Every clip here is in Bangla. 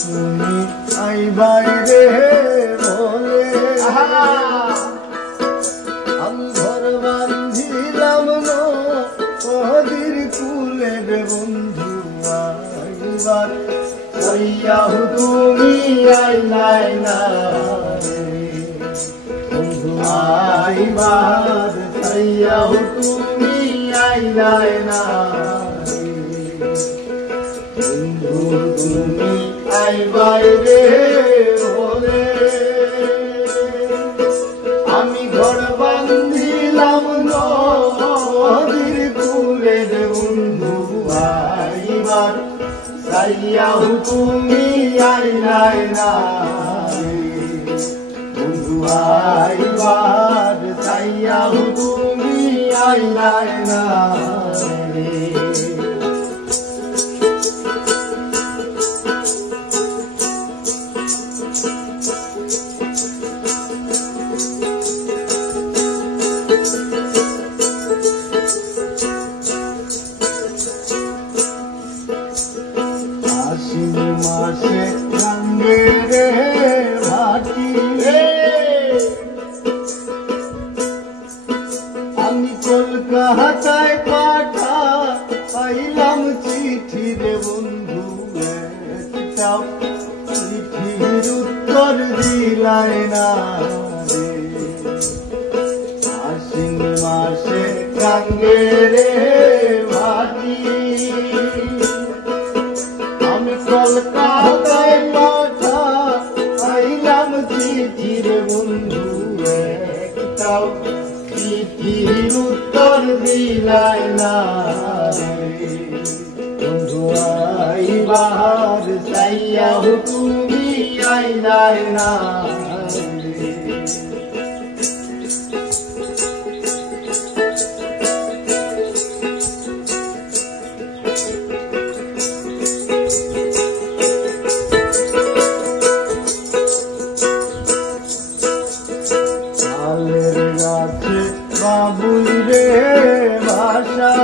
তুমি আই বাইরে বলে আমি ঘর বান্ধিলাম নদীর কুলে রে বন্ধু আইবার সাইয়াহু তুমি আইলাই না বন্ধু আইবার সাইয়াহু তুমি আইলাই না বন্ধু তুমি আইবাইরে বলে আমি ঘর বান্ধিলাম নদীর কুলে রে বন্ধু আইবার সাইয়াহু তুমি আইলাই না বন্ধু আইবার সাইয়াহু তুমি আইলাই না আশ্বিন মাসে রঙে রে ভাটি আমি কলকাতায় পাঠা পাইলাম চিঠি রে বন্ধু একটাও চিঠির উত্তর দিলাই না রে আশ্বিন মাসে রঙে রে ভাটি কলকাতায় পাঠা পাইলাম চিঠির বন্ধু একটাও চিঠির উত্তর দিলাই না বন্ধু আইবার সাইয়াহু তুমি আইলাই না তালের গাছে বাবুই রে ভাষা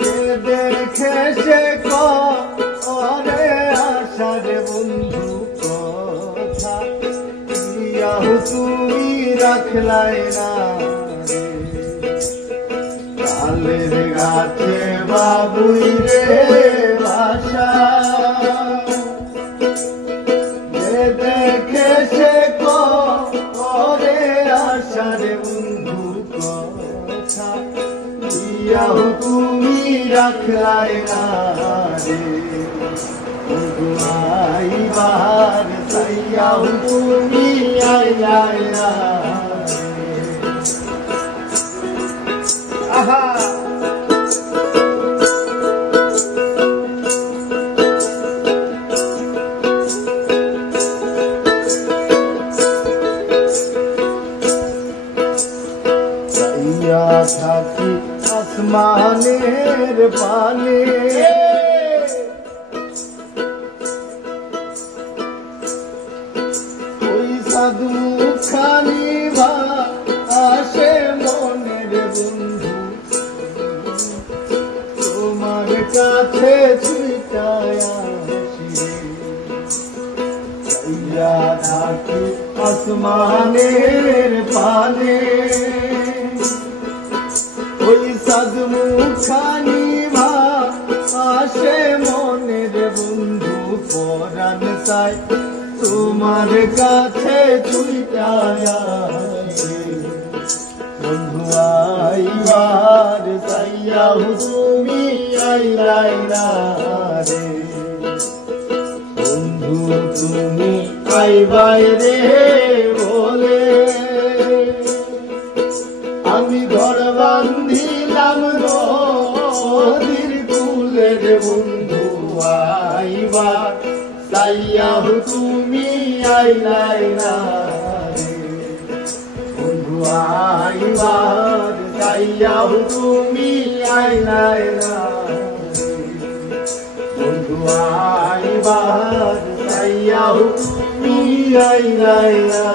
যে দেখে সে করে আশা রে বন্ধু কথা ইয়াহু তুমি রাখলাই না তালের গাছে বাবুই রে ভাষা যে দেখে সে করে আশা রে বন্ধু কথা ইয়াহু তুমি রাখলাই না রে বন্ধু আইবার সাইয়াহু তুমি আইলাই না আহা থাকি আসমানের পানে ওই সাধু খানি বা আসে মনের বন্ধু তোমার কাছে ছুটায় থাকি আসমানের পানে ওই সাধুখানি ভা আসে মনের বন্ধু পরাণ চাই তোমার কাছে ছুটায় বন্ধু আইবার সাইয়াহু তুমি আইলাই না রে বন্ধু তুমি আইবাইরে বলে আমি ঘর বান্ধিলাম নদীর কুলে রে বন্ধু আইবার সাইয়াহু তুমি আইলাই না বন্ধু আইবার সাইয়াহু তুমি আইলাই না বন্ধু আইবার সাইয়াহু তুমি আইলাই না।